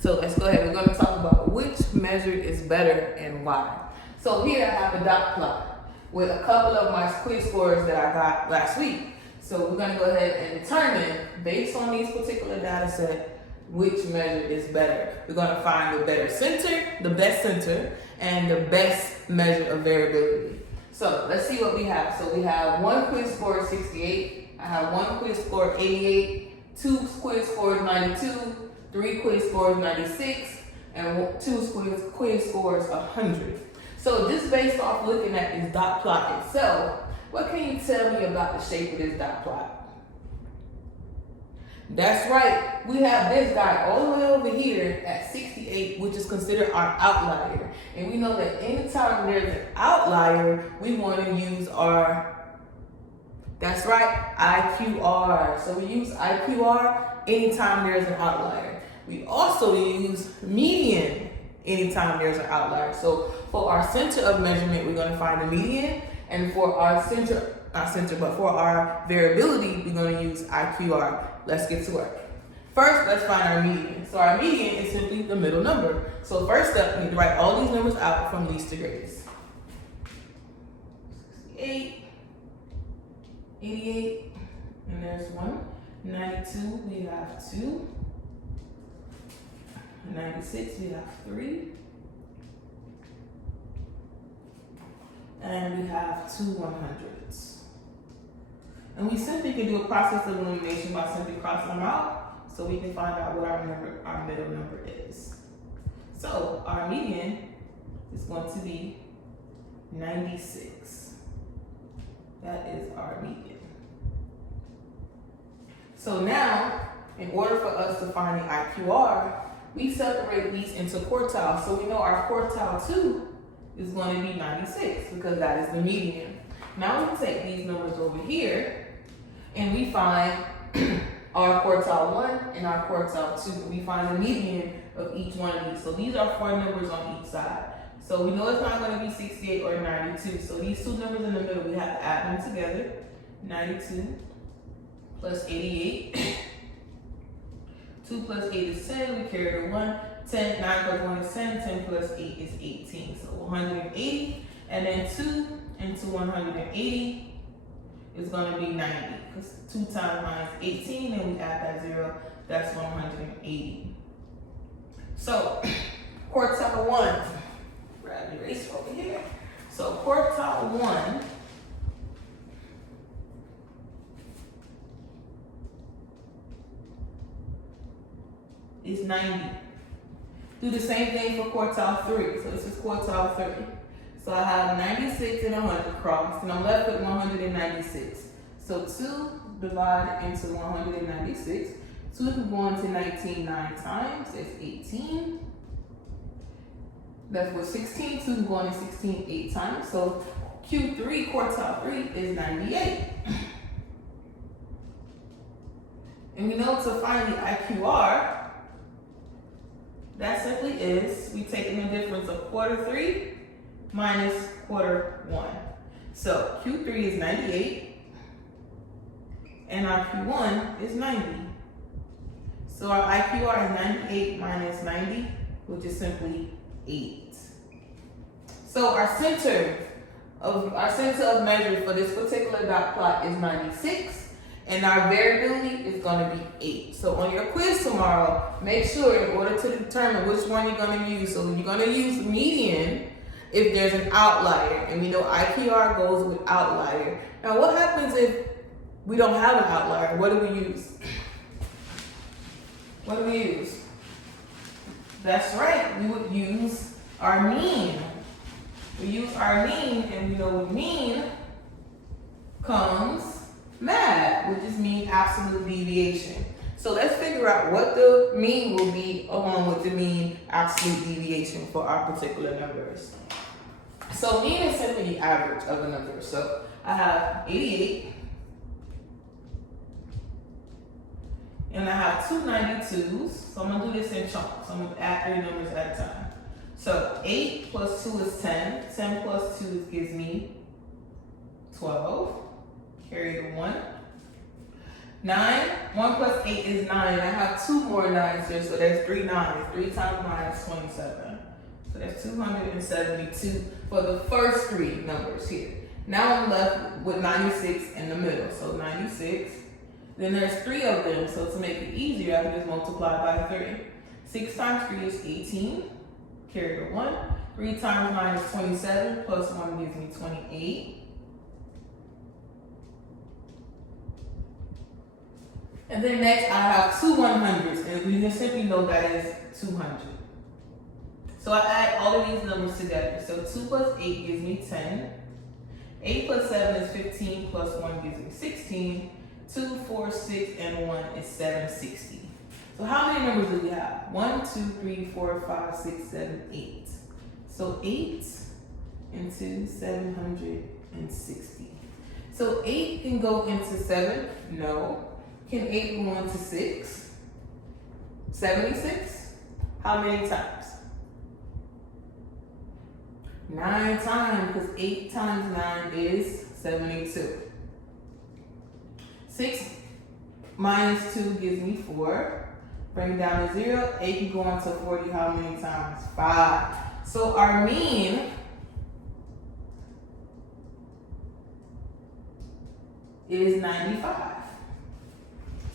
So let's go ahead. We're going to talk about which measure is better and why. So here I have a dot plot with a couple of my quiz scores that I got last week. So we're going to go ahead and determine, based on these particular data set, which measure is better. We're going to find the better center, the best center, and the best measure of variability. So let's see what we have. So we have one quiz score 68. I have one quiz score 88, two quiz scores 92, three quiz scores 96, and two quiz scores 100. So just based off looking at this dot plot itself, what can you tell me about the shape of this dot plot? That's right, we have this guy all the way over here at 68, which is considered our outlier. And we know that anytime there's an outlier, we want to use our, that's right, IQR. So we use IQR anytime there's an outlier. We also use median anytime there's an outlier. So for our center of measurement, we're going to find the median. And for our for our variability, we're going to use IQR. Let's get to work. First, let's find our median. So our median is simply the middle number. So first step, we need to write all these numbers out from least to greatest. 68, 88, and there's 1. 92, we have 2. 96, we have 3. And we have 2 100s. And we simply can do a process of elimination by simply crossing them out so we can find out what our middle number is. So our median is going to be 96. That is our median. So now, in order for us to find the IQR, we separate these into quartiles. So we know our quartile 2 is going to be 96 because that is the median. Now we take these numbers over here and we find our quartile 1 and our quartile 2. We find the median of each one of these. So these are 4 numbers on each side. So we know it's not going to be 68 or 92. So these two numbers in the middle, we have to add them together. 92 plus 88. 2 plus 8 is 10. We carry the 1. 10, 9 plus 1 is 10. 10 plus 8 is 18. So 180. And then 2 into 180 is going to be 90. Because 2 times minus 18, and we add that 0. That's 180. So quartile 1. Grab the eraser over here. So quartile 1 is 90. Do the same thing for quartile 3. So this is quartile 3. So I have 96 and 100 crossed, and I'm left with 196. So 2 divided into 196. 2 can go into 19 9 times. That's 18. Left with 16. 2 can go into 16 8 times. So Q3, quartile 3, is 98. And we know to find the IQR, that simply is, we taking the difference of quarter 3 minus quarter 1. So Q3 is 98, and our Q1 is 90. So our IQR is 98 minus 90, which is simply 8. So our center of measure for this particular dot plot is 96. And our variability is going to be 8. So on your quiz tomorrow, make sure in order to determine which one you're going to use, so you're going to use median if there's an outlier. And we know IQR goes with outlier. Now what happens if we don't have an outlier? What do we use? What do we use? That's right, we would use our mean. We use our mean, and we know with mean comes MAD, which is mean absolute deviation. So let's figure out what the mean will be along with the mean absolute deviation for our particular numbers. So mean is simply the average of a number. So I have 88, and I have two 92s. So I'm going to do this in chunks. I'm going to add 3 numbers at a time. So 8 plus 2 is 10. 10 plus 2 gives me 12. Carry the 1. 9, 1 plus 8 is 9. I have 2 more 9s here, so that's 3 9s. 3 times 9 is 27. So that's 272 for the first 3 numbers here. Now I'm left with 96 in the middle. So 96. Then there's 3 of them. So to make it easier, I can just multiply by 3. 6 times 3 is 18. Carry the 1. 3 times 9 is 27. Plus 1 gives me 28. And then next I have 2 100s. And we just simply know that is 200. So I add all of these numbers together. So 2 plus 8 gives me 10. 8 plus 7 is 15, plus 1 gives me 16. 2, 4, 6, and 1 is 760. So how many numbers do we have? 1, 2, 3, 4, 5, 6, 7, 8. So 8 into 760. So 8 can go into 7? No. Can 8 go into 6? 76? How many times? 9 times, because 8 times 9 is 72. 6 minus 2 gives me 4. Bring it down to 0. 8 can go on to 40 how many times? 5. So our mean is 95.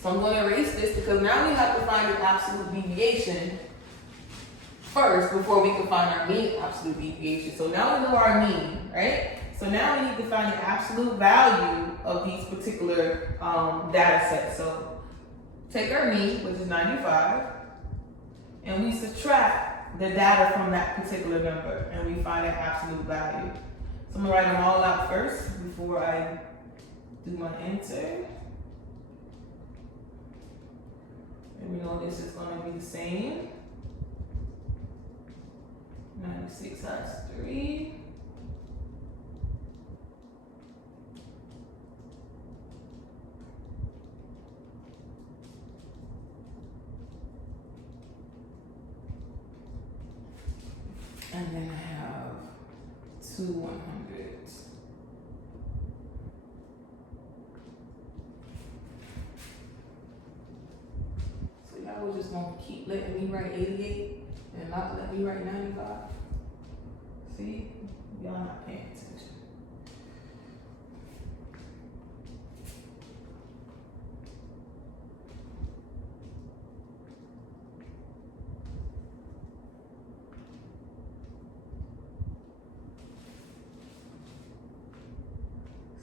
So I'm going to erase this because now we have to find the absolute deviation first before we can find our mean absolute deviation. So now we know our mean, right? So now we need to find the absolute value of these particular data sets. So take our mean, which is 95, and we subtract the data from that particular number, and we find an absolute value. So I'm gonna write them all out first before I do my enter. And we know this is gonna be the same. 96 times 3. And then I have 2 100s. So y'all was just gonna keep letting me write 88 and not let me write 95. See? Y'all not paying attention.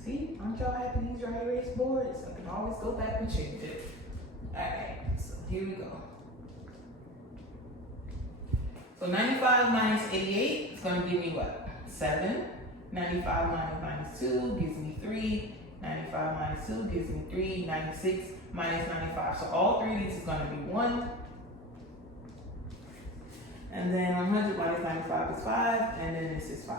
See, aren't y'all happy these dry erase boards? I can always go back and change it. Alright, so here we go. So 95 minus 88 is going to give me what? 7. 95 minus 2 gives me 3. 95 minus 2 gives me 3. 96 minus 95. So all 3 of these is going to be 1. And then 100 minus 95 is 5. And then this is 5.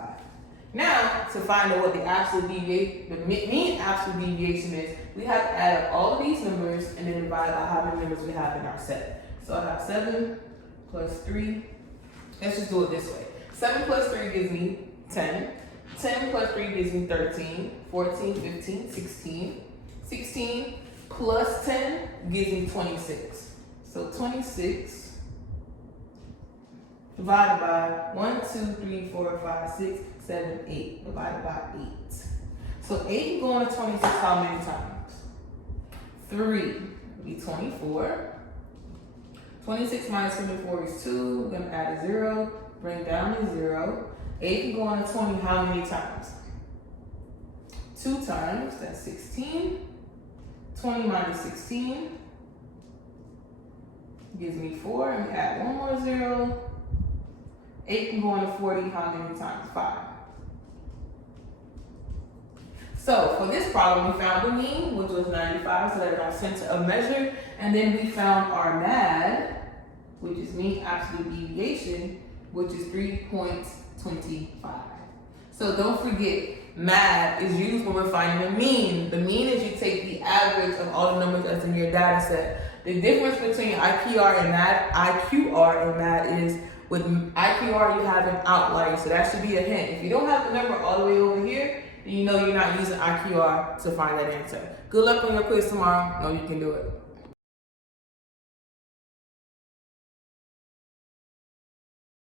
Now, to find out what the absolute deviation, the mean absolute deviation is, we have to add up all of these numbers and then divide by how many numbers we have in our set. So I have 7 plus 3. Let's just do it this way. 7 plus 3 gives me 10. 10 plus 3 gives me 13. 14, 15, 16. 16 plus 10 gives me 26. So 26 divided by 1, 2, 3, 4, 5, 6, 7, 8. Divided by 8. So 8 can go into 26 how many times? 3 would be 24. 26 minus 24 is 2. We're going to add a 0. Bring down a 0. 8 can go on to 20 how many times? 2 times. That's 16. 20 minus 16 gives me 4. And we add one more 0. 8 can go on to 40 how many times? 5. So for this problem, we found the mean, which was 95, so that's our center of measure. And then we found our MAD, which is mean absolute deviation, which is 3.25. So don't forget, MAD is used when we're finding the mean. The mean is you take the average of all the numbers that's in your data set. The difference between IQR and MAD is with IQR you have an outlier, so that should be a hint. If you don't have the number all the way over here, and you know you're not using IQR to find that answer. Good luck on your quiz tomorrow. Know you can do it.